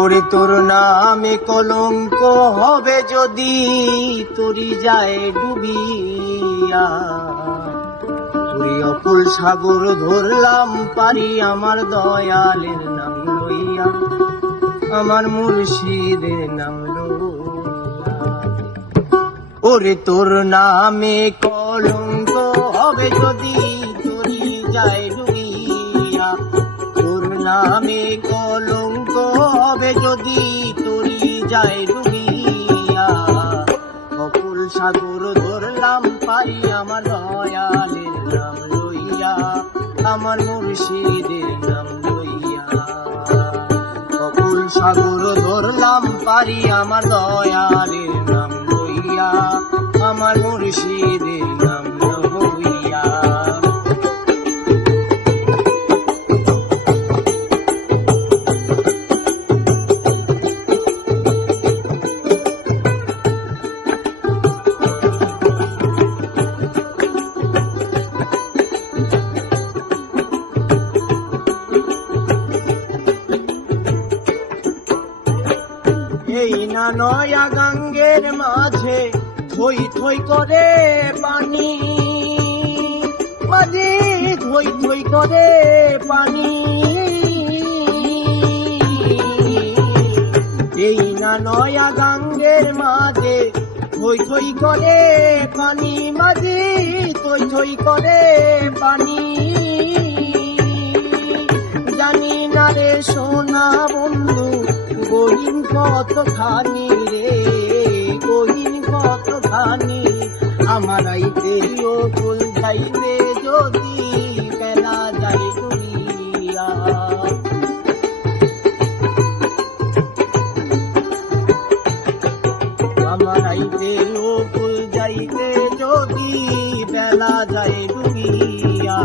ওরে তোর নামে কলঙ্ক হবে যদি তোরি যায় ডুবিয়া। ওরে অকুল সাগর ধরলাম পারি আমার দয়ালের নাম লইয়া, আমার মুর্শিদের নাম লইয়া। ওরে তোর নামে কলঙ্ক হবে যদি তোরি যায় ডুবিয়া। তোর নামে কলঙ্ক হবে যদি তোরি যায় ডুবিয়া। অকুল সাগর ধরলাম পারি আমার দয়ালের নাম লইয়া, আমার মুর্শিদের নাম লইয়া। অকুল সাগর ধরলাম পারি আমার দয়ালের নাম লইয়া, আমার মুর্শিদের নাম লইয়া। এই না নয়া গঙ্গের মাঝে থই থই করে পানি, মাঝে থই থই করে পানি। এই না নয়া গঙ্গের মাঝে থই থই করে পানি, মাঝে থই থই করে পানি। জানি না রে সোনা বন্ধু গহীন কতখানি রে, গহীন কতখানি। আমার আইতে ও ফুল যাইবে যদি বেলা যাই ডুবিয়া। আমার আইতে ও ফুল যাইবে যদি বেলা যাই ডুবিয়া।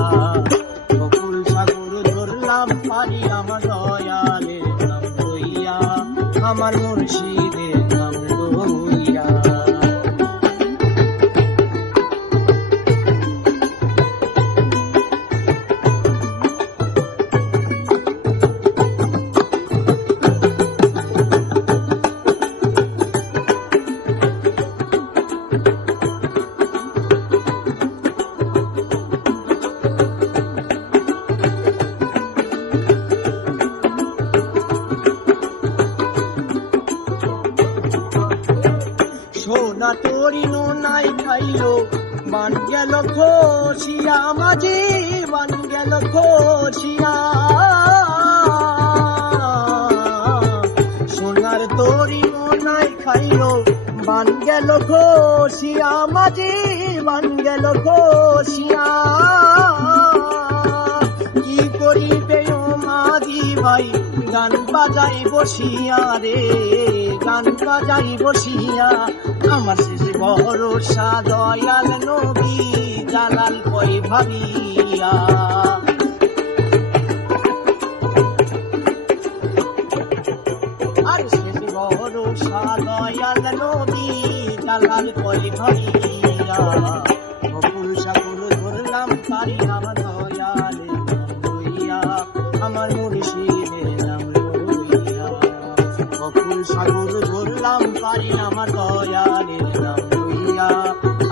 অকুল সাগর ধরলাম পারি আমার দয়ালের নাম লইয়া, আমার মুর্শিদের নাম লইয়া। সোনা তোরি নাই খাইলো বান গেল খসিয়া, মাঝে বান গেল খসিয়া। সোনার তোরি নাই খাইলো বান গেল খসিয়া, মাঝে বান গেল খসিয়া। কি করিবে ও মাঝি ভাই গান বাজাই বসিয়া রে, গান বাজাই বসিয়া। আমার শেষ ভরসা দয়াল নবী জালাল কই ভাবিয়া। আর শেষ ভরসা দয়াল নবী জালাল কই ভাবিয়া। অকুল সাগর ধরলাম পারি আমার দয়ালের নাম লইয়া, আমার মুর্শিদের নাম লইয়া। অকুল সাগর ধরলাম পারি আমার দয়ালের নাম লইয়া,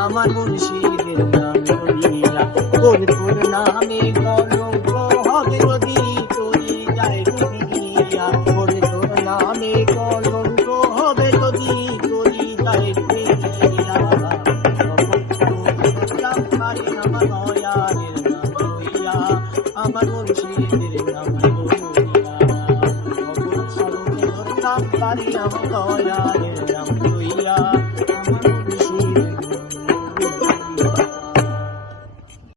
আমার মুর্শিদের নাম লইয়া। তোর নামে কলঙ্ক হবে যদি তোরি যায় ডুবিয়া। তোর নামে কলঙ্ক হবে যদি তোরি যায় ডুবিয়া। পারি আমার দয়ালের নাম লইয়া, আমার মুর্শিদের নাম লইয়া। পারি আমার দয়ালের